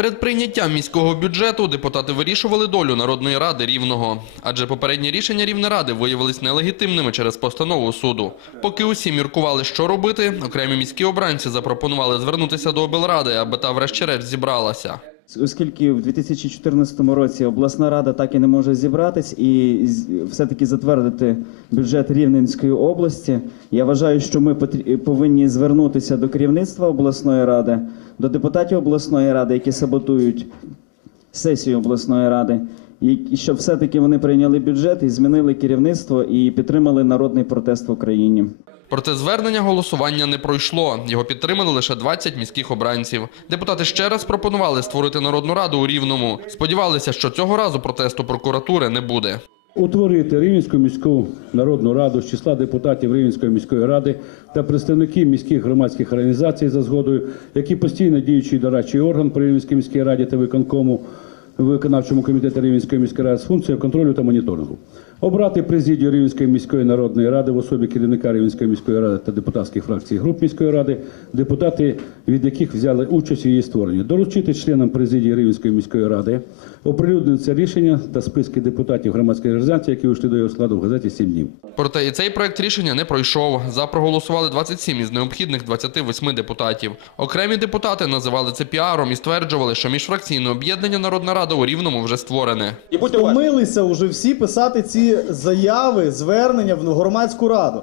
Перед прийняттям міського бюджету депутати вирішували долю Народної ради Рівного. Адже попередні рішення Рівнеради виявились нелегітимними через постанову суду. Поки усі міркували, що робити, окремі міські обранці запропонували звернутися до облради, аби та врешті-решт зібралася. Оскільки в 2014 році обласна рада так і не може зібратись і все-таки затвердити бюджет Рівненської області, я вважаю, що ми повинні звернутися до керівництва обласної ради, до депутатів обласної ради, які саботують сесію обласної ради, і щоб все-таки вони прийняли бюджет і змінили керівництво і підтримали народний протест в Україні. Проте звернення голосування не пройшло. Його підтримали лише 20 міських обранців. Депутати ще раз пропонували створити народну раду у Рівному. Сподівалися, що цього разу протесту прокуратури не буде. Утворити Рівненську міську народну раду з числа депутатів Рівненської міської ради та представників міських громадських організацій за згодою, які постійно діючий дорадчий орган при Рівненській міській раді та виконкому виконавчому комітеті Рівненської міської ради з функцією контролю та моніторингу. Обрати президію Рівненської міської народної ради в особі керівника Рівненської міської ради та депутатських фракцій груп міської ради, депутати, від яких взяли участь у її створенні. Доручити членам президії Рівненської міської ради оприлюднити це рішення та списки депутатів громадської організації, які увійшли до його складу в газеті «Сім днів». Проте і цей проект рішення не пройшов. За проголосували 27 із необхідних 28 депутатів. Окремі депутати називали це піаром і стверджували, що міжфракційне об'єднання Народна Рада у Рівному вже створене. Втомилися вже всі писати ці заяви, звернення в громадську раду.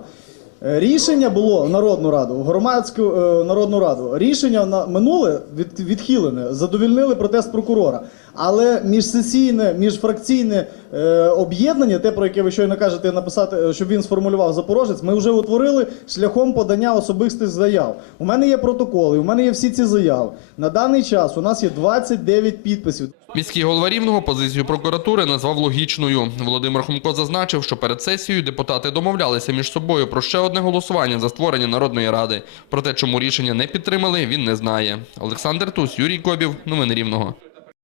Е, Рішення було Народну Раду, громадську е, народну раду. Рішення на минуле від, відхилене, задовільнили протест прокурора. Але міжсесійне, міжфракційне е, об'єднання, те про яке ви щойно кажете, написати, е, щоб він сформулював запорожець, ми вже утворили шляхом подання особистих заяв. У мене є протоколи, у мене є всі ці заяви. На даний час у нас є 29 підписів. Міський голова Рівного позицію прокуратури назвав логічною. Володимир Хомко зазначив, що перед сесією депутати домовлялися між собою про ще одне голосування за створення Народної ради. Проте, чому рішення не підтримали, він не знає. Олександр Тусь, Юрій Кобів, новини Рівного.